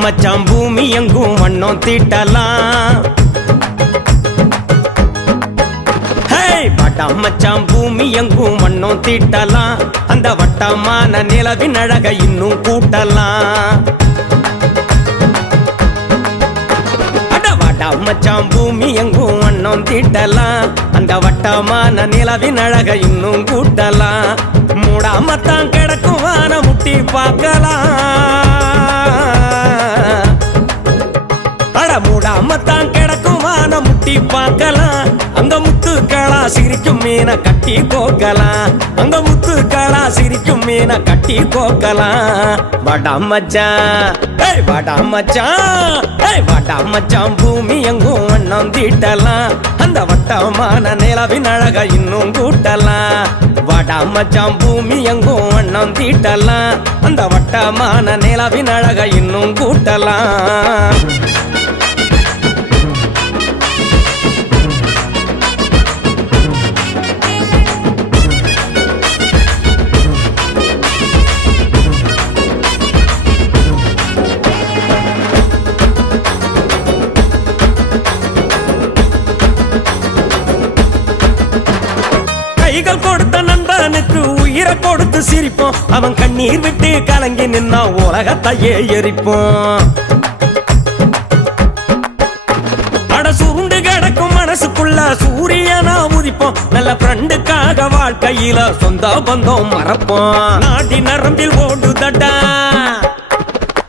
மச்சான் பூமி எங்கும் வண்ணம் தீட்டலாம். வாடா மச்சான் பூமி எங்கும் வண்ணம் தீட்டலாம். அந்த வட்டமான நிலவின் அழக இன்னும் கூட்டலாம். வாடா மச்சான் பூமி எங்கும் வண்ணம் தீட்டலாம். அந்த வட்டமான நிலவின் அழக இன்னும் கூட்டலாம். மூடாமத்தான் கிடக்கும் வான முட்டி பார்க்கலாம். மூடாமத்தான் கிடக்கும் வான முட்டி பார்க்கலாம். அங்க முத்துக்களா சிரிக்கும் மீன கட்டி கோக்கலாம். அங்க முத்துக்களா சிரிக்கும் மீன கட்டி கோக்கலாம். வாடா மச்சான், வாடா மச்சான், வாடா மச்சான் பூமி எங்கும் வண்ணம் தீட்டலாம். அந்த வட்டமான நிலவின் அழக இன்னும் கூட்டலாம். வாடா மச்சான் பூமி எங்கும் வண்ணம் தீட்டலாம். அந்த வட்டமான நிலவின் அழக இன்னும் கூட்டலாம். கைகள் கொடுத்த நண்பனுக்கு உயிரை கொடுத்து சிரிப்போம். அவன் கண்ணீர் விட்டு கலங்கி நின்னா உலகத்தையே எரிப்போம். அட சுருண்டு கிடக்கும் மனசுக்குள்ள சூரியனா உதிப்போம். நல்ல ஃப்ரெண்டுக்காக வாழ்க்கையில சொந்த பந்தம் மறப்போம். நாடி நரம்பில் ஓடுதடா,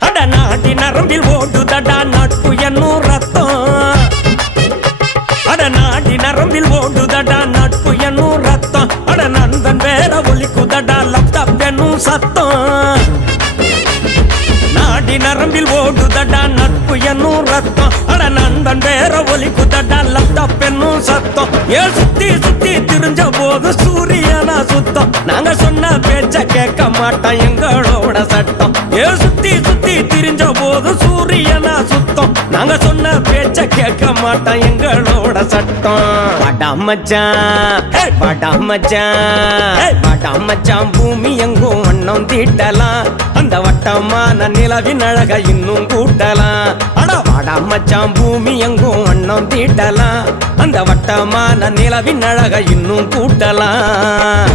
அட நாடி நரம்பில் ஓடுதடா நட்பு என்னும் ரத்தம். அட நாடி நரம்பில் ஓடுதடா நட்பு என்னும் ரத்தம். அட நண்பன் வேற ஒலிக்குதடா லேப்டாப் என்னும் சத்தம். நாடி நரம்பில் ஓடுதடா நட்பு என்னும் ரத்தம். அட நண்பன் வேற ஒலிக்குதடா லேப்டாப் என்னும் சத்தம். ஏன் சுத்தி சுத்தி திரிஞ்ச போது சூரியனா சுத்தம். நாங்க சொன்ன பேச்ச கேட்க மாட்டோம் எங்களோட சட்டம். ஏன் சுத்தி சுத்தி திரிஞ்ச போது சூரியனா சுத்தம். நாங்க சொன்ன பேச்ச கேட்க மாட்டோம் எங்களோட சட்டம். வாடா மச்சான், வாடா மச்சான், வாடா மச்சான் பூமி எங்கும் வண்ணம் தீட்டலாம். அந்த வட்டமான நிலவின் அழக இன்னும் கூட்டலாம். அட வாடா மச்சான் பூமி எங்கும் வண்ணம் தீட்டலாம். அந்த வட்டமான நிலவின் அழக இன்னும் கூட்டலாம்.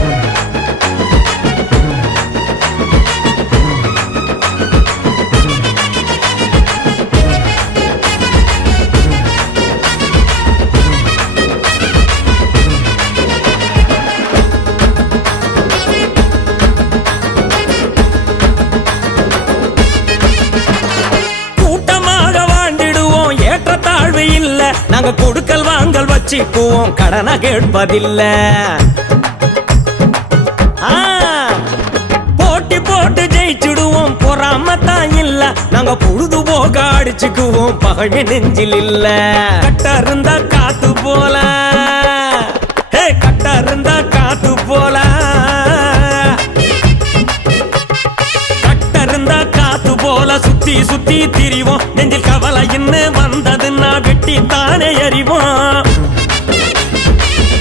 இல்ல நாங்க கொடுக்கல் வாங்கல் வச்சுக்குவோம், கடனை கேட்பதில்ல. போட்டி போட்டு ஜெயிச்சுடுவோம், பொறாமத்தான் இல்ல. நாங்க பொழுதுபோக அடிச்சுக்குவோம், பகை நெஞ்சில் இல்ல. கட்ட இருந்தா காத்து போல, கட்ட இருந்தா காத்து போல. கட்ட இருந்தா காத்து போல சுத்தி சுத்தி திரிவோம். நெஞ்சில் கவலை இன்னு வந்ததுன்னா வெட்டி தானே எறிவோம்.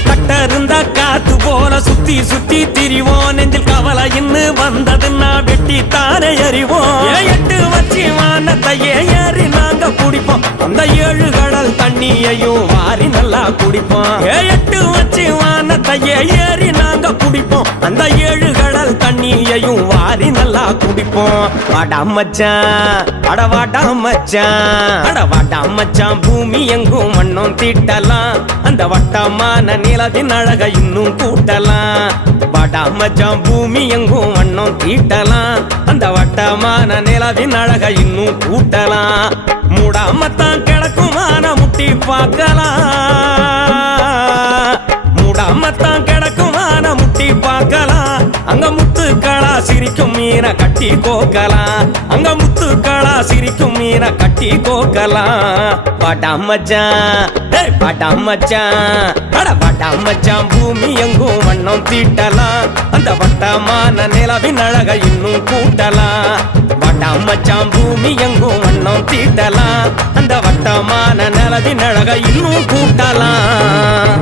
கட்ட இருந்தா காத்து போல சுத்தி சுத்தி திரிவோம். நெஞ்சில் கவலை இன்னு வந்ததுன்னா வெட்டி தானே எறிவோம். எட்டு வச்சு வானத்தையே ஏறி நாங்க குடிப்போம். அந்த 7 கடல் தண்ணியையும் வாரி நல்லா குடிப்போம். எட்டு வச்சு வானத்தையே ஏறி நாங்க குடிப்போம். அந்த 7 கடல் தண்ணியையும் வாரி நல்லா குடிப்போம். வாடா மச்சான், அட வாடா மச்சான், அட வாடா மச்சான் பூமி எங்கும் வண்ணம் தீட்டலாம். அந்த வட்டமான நிலவின் அழக இன்னும் கூட்டலாம். வாடா மச்சான் பூமி எங்கும் வண்ணம் தீட்டலாம். அந்த வட்டமான நிலவின் அழக இன்னும் கூட்டலாம். மூடாமத்தான் கிடக்கும் வான முட்டி பார்க்கலாம். மூடாமத்தான் கிடக்கும் வான முட்டி பார்க்கலாம். அங்க முத்துக்களா சிரிக்கும் மீன கட்டி கோக்கலாம். அங்க முத்துக்களா சிரிக்கும் மீன கட்டி கோக்கலாம். வாடா மச்சான், வாடா மச்சான், அட வாடா மச்சான் பூமி எங்கும் வண்ணம் தீட்டலாம். அந்த வட்டமான நிலவின் அழக இன்னும் கூட்டலாம். வாடா மச்சான் பூமி எங்கும் வண்ணம் தீட்டலாம். அந்த வட்டமான நிலவின் அழக இன்னும் கூட்டலாம்.